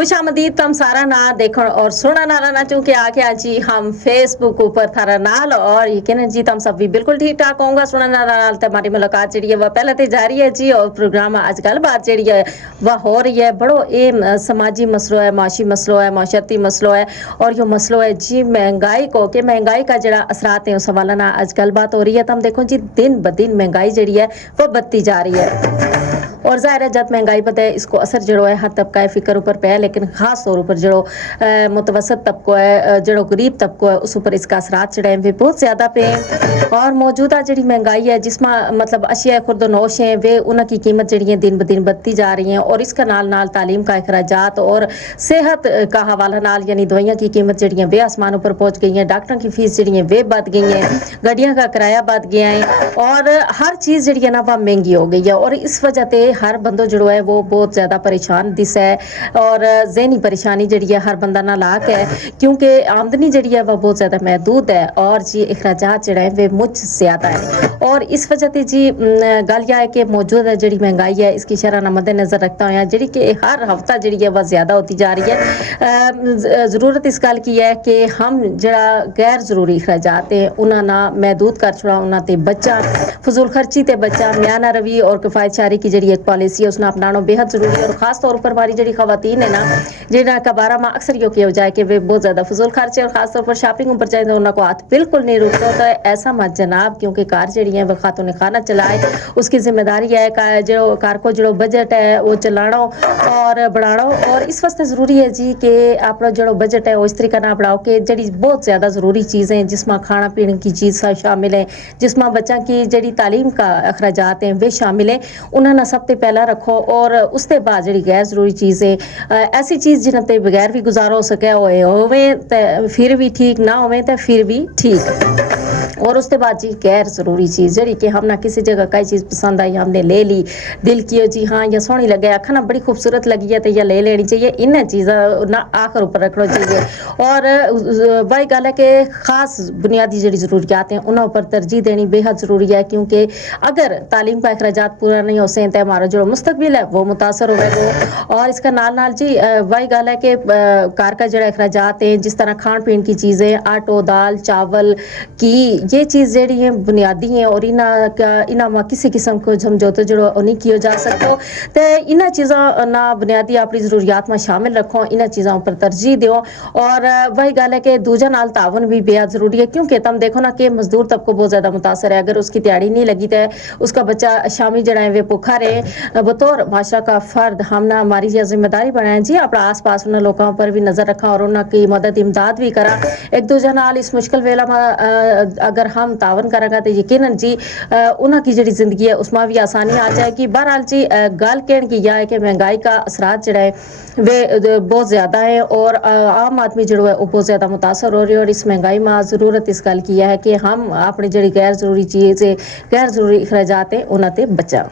खुश आमदीद तम सारा ना देखण और सुना ना रहना चूंकि आके जी हम फेसबुक ऊपर थारा नाल और यकीन जी तम सब भी बिल्कुल ठीक ठाक होगा सुना ना नाल हमारी मुलाकात जी है वह पहले तो जारी है जी और प्रोग्राम आजकल बात जी है वह हो रही है बड़ो ये समाजी मसलो है माशी मसलो है माशती मसलो है और यो मसलो है जी महंगाई को कि महंगाई का जरा असरात है उस हवाला ना आजकल बात हो रही है तो हम देखो जी दिन ब दिन महंगाई जी है वह बढ़ती जा रही है और ज़ाहिर है जब महंगाई पता है इसको असर जड़ो है हर तबका फिक्र ऊपर पे है लेकिन खास तौर पर जड़ो मुतवसत तबको है जड़ो गरीब तबको है उस ऊपर इसका असरात जड़े वे बहुत ज़्यादा पे हैं और मौजूदा जी महंगाई है जिसमें मतलब अशिया खुर्द नोश हैं वे उनकी कीमत जड़ी दिन ब दिन बढ़ती जा रही हैं और इसका नाल नाल तालीम का अखराजात और सेहत का हवाला नाल यानी दवाइयाँ की कीमत जड़ी वे आसमान ऊपर पहुँच गई हैं डॉक्टरों की फीस जड़ी वे बढ़ गई हैं गाड़ियों का किराया बढ़ गया है और हर चीज़ जी है ना वह महंगी हो गई है और इस वजह से हर बंदो जड़ो है वो बहुत ज़्यादा परेशान दिस है और ज़हनी परेशानी जड़ी है हर बंदा ना लाक है क्योंकि आमदनी जड़ी है वह बहुत ज़्यादा महदूद है और जी अखराजात जड़े हैं वे मुझ ज़्यादा है और इस वजह से जी गल यह है कि मौजूदा जी महंगाई है इसकी शरह न मद्देनज़र रखता हुआ जी कि हर हफ्ता जी है वह ज़्यादा होती जा रही है ज़रूरत इस गल की है कि हम जरा गैर ज़रूरी अखराजात हैं उन्हें ना महदूद कर छुड़ा उन्होंने बच्चा फजूल खर्ची ते बच्चा म्याना रवि और किफायत शारी की जी एक पॉलिसी है उसने अपनाना बेहद जरूरी है और खास तौर पर हमारी जी खवातीन है ना जिन्हें का बारा में अक्सर यो किया जाए कि वे बहुत ज़्यादा फजूल खर्चे और खास तौर पर शॉपिंग पर जाए तो उनको हाथ बिल्कुल नहीं रुकता तो ऐसा मत जनाब क्योंकि कार जी है वह खातून खाना चलाए उसकी जिम्मेदारी है जो कार को जो बजट है वो चलाना और बढ़ाना और इस वास्ते ज़रूरी है जी कि अपना जो बजट है वो इस तरीके ना बढ़ाओ कि जी बहुत ज़्यादा ज़रूरी चीज़ें जिसमें खाना पीने की चीज़ शामिल है जिसमें बच्चा की जी तालीम का अखराजात हैं वे शामिल हैं उन्होंने सब तो पहला रखो और उसके बाद जी गैर जरूरी चीज़ें ऐसी चीज़ जिन्हें ते बगैर भी गुजारा हो सके होवे फिर भी ठीक ना होवे तो फिर भी ठीक और उसके बाद जी गैर ज़रूरी चीज़ जी कि हम ना किसी जगह कई चीज़ पसंद आई हमने ले ली दिल की जी हाँ या सोहनी लगे आखा ना बड़ी खूबसूरत लगी है तो यह ले लेनी चाहिए इन चीज़ा ना आखिर ऊपर रखना चाहिए और वही गल है कि खास बुनियादी जी ज़रूरियात हैं उन्होंने ऊपर तरजीह देनी बेहद ज़रूरी है क्योंकि अगर तालीम का अखराजात पूरा नहीं हो सकें तो हमारा जो मुस्तकबिल है वो मुतासर होगा और इसका नाल नाल जी वही गल है कि कार का जो अखराजात हैं जिस तरह खान पीन की चीज़ें आटो दाल चावल की ये चीज़ जी है बुनियादी हैं और इन्हें किसी किस्म को समझौते जो नहीं किया जा सकता तो इन चीज़ों ना बुनियादी अपनी ज़रूरियात में शामिल रखो इन चीज़ों पर तरजीह दो और वही गल है कि दूजा नाल तावन भी बेहद ज़रूरी है क्योंकि तुम देखो ना कि मजदूर तबको बहुत ज़्यादा मुतासर है अगर उसकी दिहाड़ी नहीं लगी तो उसका बच्चा शामी जड़ा है वे भुखा रहे बतौर माशरा का फ़र्द हम ना हमारी यह जिम्मेदारी बनाए जी अपना आस पास उन लोगों पर भी नज़र रखा और उनकी मदद इमदाद भी करा एक दूजे नाल इस मुश्किल वेला में अगर हम तावन करेंगे तो यकीनन जी उनकी जी जिंदगी है उसमें भी आसानी आ जाएगी बहरहाल जी गल कहने की यह है कि महंगाई का असरात जड़ा है वे बहुत ज़्यादा है और आम आदमी जो है वो बहुत ज़्यादा मुतासर हो रही है और इस महंगाई में ज़रूरत इस गल की है कि हम अपनी जी गैर ज़रूरी चीज़ गैर ज़रूरी अखराजात हैं उन्हें बचा